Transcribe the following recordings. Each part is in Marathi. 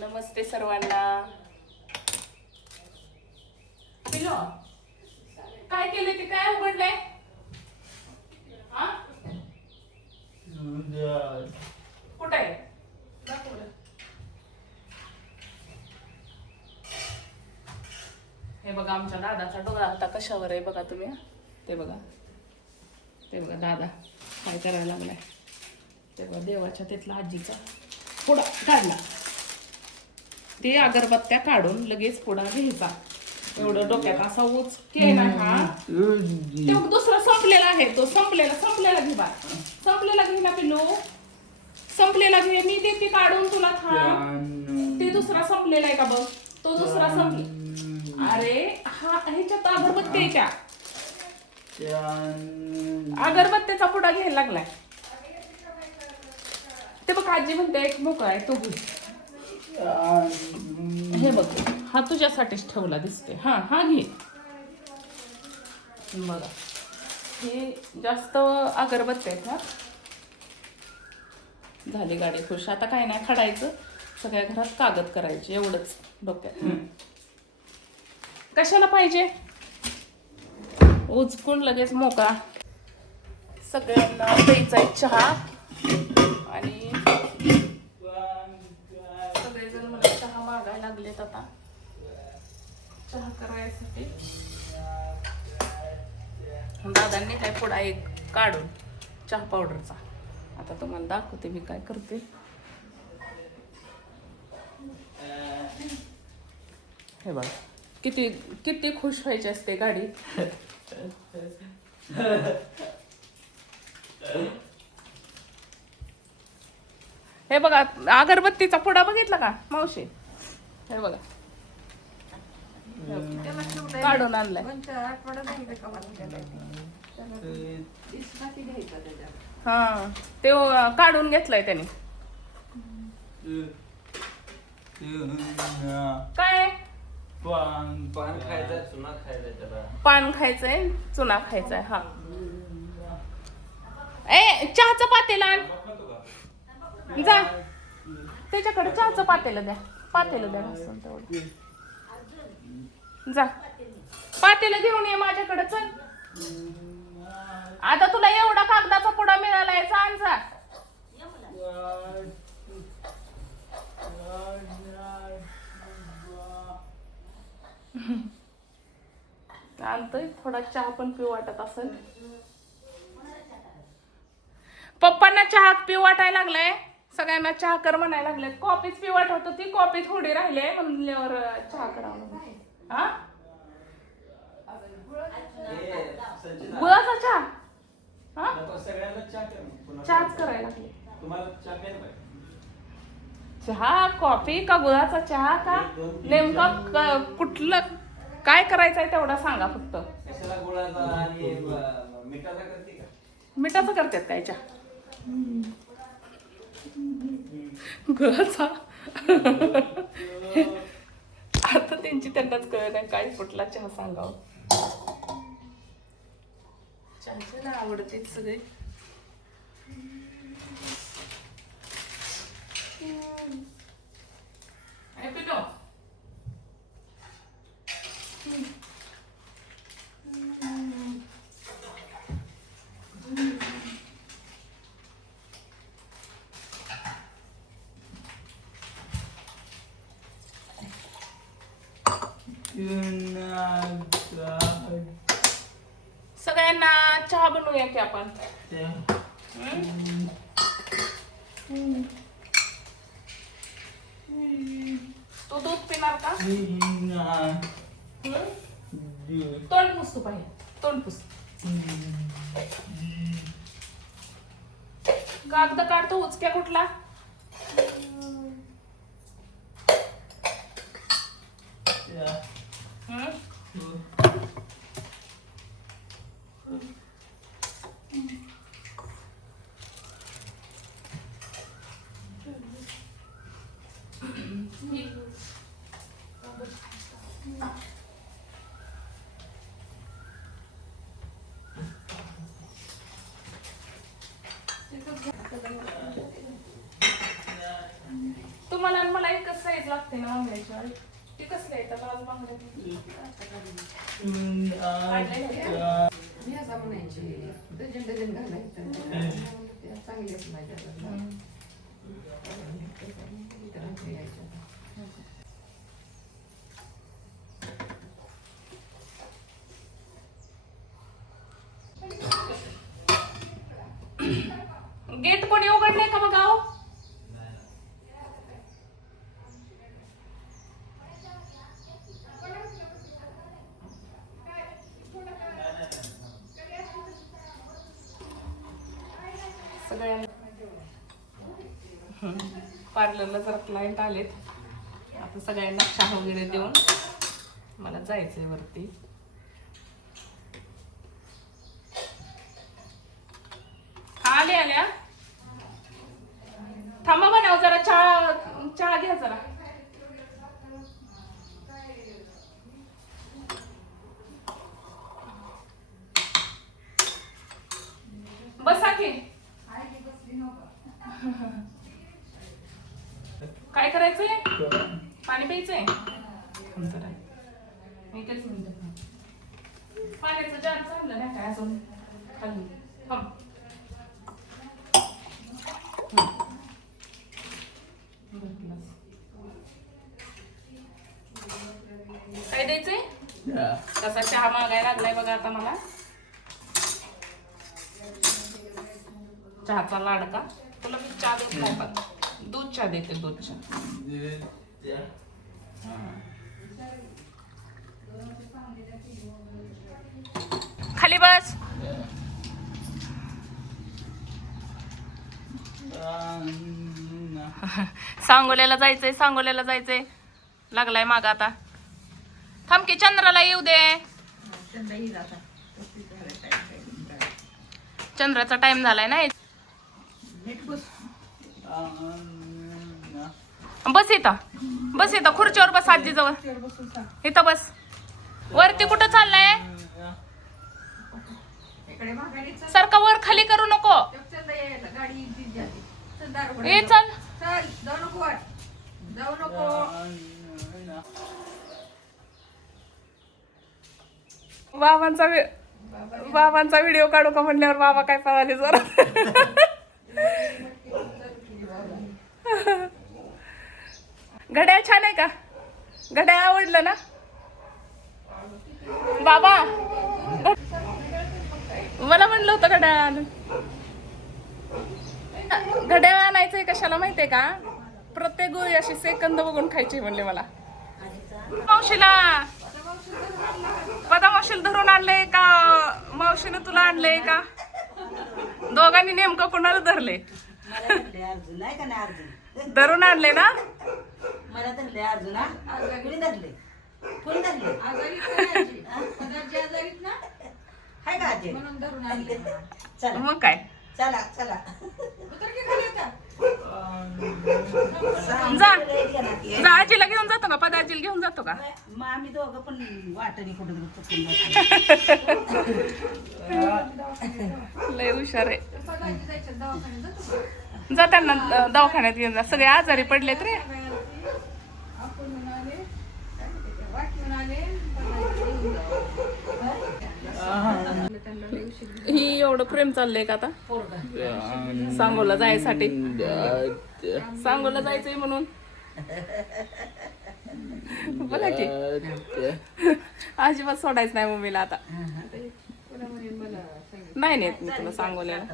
नमस्ते सर्वांना. पिलो काय केले ते काय उघडलंय? हा कुठे आहे? दाखव बरं. हे बघा आमच्या दादाचा डोळा आता कशावर आहे बघा तुम्ही. ते बघा दादा काय करायला लागलाय. ते बघा देवाच्या तिथला आजीचा पुडा काढला. ते अगरबत्त्या काढून लगेच पुडा घ्यायचा. एवढं डोक्यात असा उच केला हा. ते दुसरा संपलेला आहे. तो संपलेला घे बा. संपलेला घे ना पिल्लू. संपलेला घे. मी देते काढून तुला. थांब. ते दुसरा संपलेला आहे का बघ. तो दुसरा संपला. अरे हा ह्याच्यात अगरबत्ती आहे त्या. अगरबत्तीचा पुडा घ्यायला लागलाय. ते बघ आजी म्हणते एक मोकळा आहे तो घे. हे बघ हा तुझ्यासाठीच ठेवला दिसते. हा घे बघा. हे जास्त अगरबत्ती आहेत. हा झाली गाडी खुश. आता काय नाही खडायचं. सगळ्या घरात कागद करायचे एवढंच डोक्यात. कशाला पाहिजे उचकून लगेच मोकळा. सगळ्यांना प्यायचा चहा. आणि सगळेजण मला चहा मागायला लागलेत आता चहा करायसाठी. दादांनी काय पुडा एक काढून चहा पावडरचा. आता तुम्हाला दाखवते मी काय करते. हे बघा किती खुश व्हायची असते गाडी. हे बघा अगरबत्तीचा पुडा बघितला का मावशी. हे बघा काढून आणलाय. हा ते काढून घेतलाय त्याने. काय पान खायचंय चुना खायचंय त्याला. पान खायचंय चुना खायचाय. हा ए चहाचं पातेलं आण जा. त्याच्याकडे चहाचं पातेलं द्या घासून तेवढं. जा पातेलं घेऊन ये माझ्याकडे. चल आता तुला एवढा कागदाचा पुडा मिळालाय. आण जा. आणतोय थोडा चहा पण पिऊ वाटत असेल. पप्पांना चहा पिऊ वाटायला लागलाय. सगळ्यांना चहा कर म्हणायला लागले. कॉफीच पिऊ वाटत होती. कॉफी थोडी राहिली म्हणल्यावर चहा करावं. हा गुळाचा चहा. हा चहाच करायला लागले. चहा कॉफी का गुळाचा चहा का नेमका कुठलं काय करायचंय तेवढा सांगा फक्त. मिठाचा करतात काय चहा. गुळाचा आता त्यांनाच कळलं नाही काय कुठला चहा सांगावं. चहाचे ना आवडते सगळे. सगळ्यांना चहा बनवूया की आपण. तू दूध पिणार का? तोंड पुस तू पाहिजे. तोंड पुस. कागद काढतो उचक्या कुठला. लागते ना बांगड्याची वाळी. ती कसली आहे त्या लाल बांगड्या? मी असं म्हणायची डझन घालायचं चांगलेच माझ्या गेट कोणी उघडले का बघा हो? पार्लरला जरा क्लायंट आलेत. आता सगळ्यांना चहा वगैरे देऊन मला जायचंय वरती. आले आल्या थांबा बनाव जरा चहा घ्या जरा. बसा की. काय करायचंय? पाणी प्यायचंय? जरा एकच मिनिट. पाण्याचं जार चाललं नाही काय अजून खाली. काय द्यायचंय? कसा चहा मागायला लागलाय बघा आता मला. चहाचा लाडका. तुला मी चहा देत नाही बघ. दूध चहा देते. दूध चहा. खाली बस. सांगोल्याला जायचंय. लागलाय माग आता. थांब की चंद्राला येऊ दे. चंद्राचा टाइम झालाय ना. बस इथं खुर्चीवर बस. आजी जवळ इथं बस. वरती कुठं चाललाय? सारखा वर खाली करू नको. ए चल. जाऊ नको. बाबांचा व्हिडिओ काढू का म्हणल्यावर बाबा काय पळाले जरा. घड्याळ छान आहे का? घड्याळ आवडलं ना बाबा? मला म्हणलं होतं घड्याळ आणायचंय. कशाला माहितीये का? प्रत्येक गोळी अशी सेकंद बघून खायची म्हणले मला. मावशीला धरून आणलंय का मावशीनं तुला आणलंय का? दोघांनी नेमकं कोणाला धरले? धरून आणले ना? मला धरले अर्जुन. कुणी धरले? हाय का आजी? म्हणून धरून आणले. मग काय? चला जा आजीला घेऊन जातो का? पदाजीला घेऊन जातो का? मग आम्ही दोघं पण वाटणी कुठं लय हुशार आहे. जा त्यांना दवाखान्यात घेऊन जा. सगळे आजारी पडलेत रे. ही एवढं प्रेम चाललंय का आता? सांगोला जायसाठी. सांगोला जायचंय म्हणून बघा की. अजिबात सोडायचं नाही मम्मीला आता. नाही नेत मी तुला सांगोल्याला.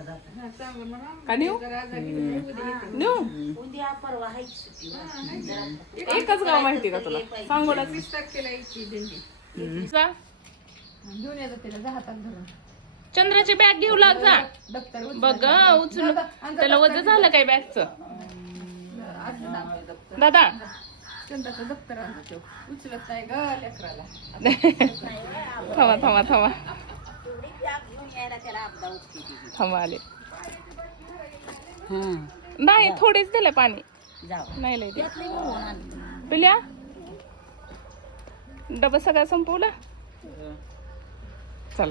का नेऊ? उद्या परवा एकच गाव माहिती का तुला? सांगोला. घेऊन येतो तिला हातात धरून. चंद्राची बॅग घेऊ लाग जा. बघ उचलून त्याला वजन झालं काय बॅगचं? दादा चंद्राचं दप्तर आणतो. उचलत नाही ग लेकराला. थांबा आले. नाही थोडेच दिले पाणी. नाही लय पिल्या. डबा सगळा संपवला. चल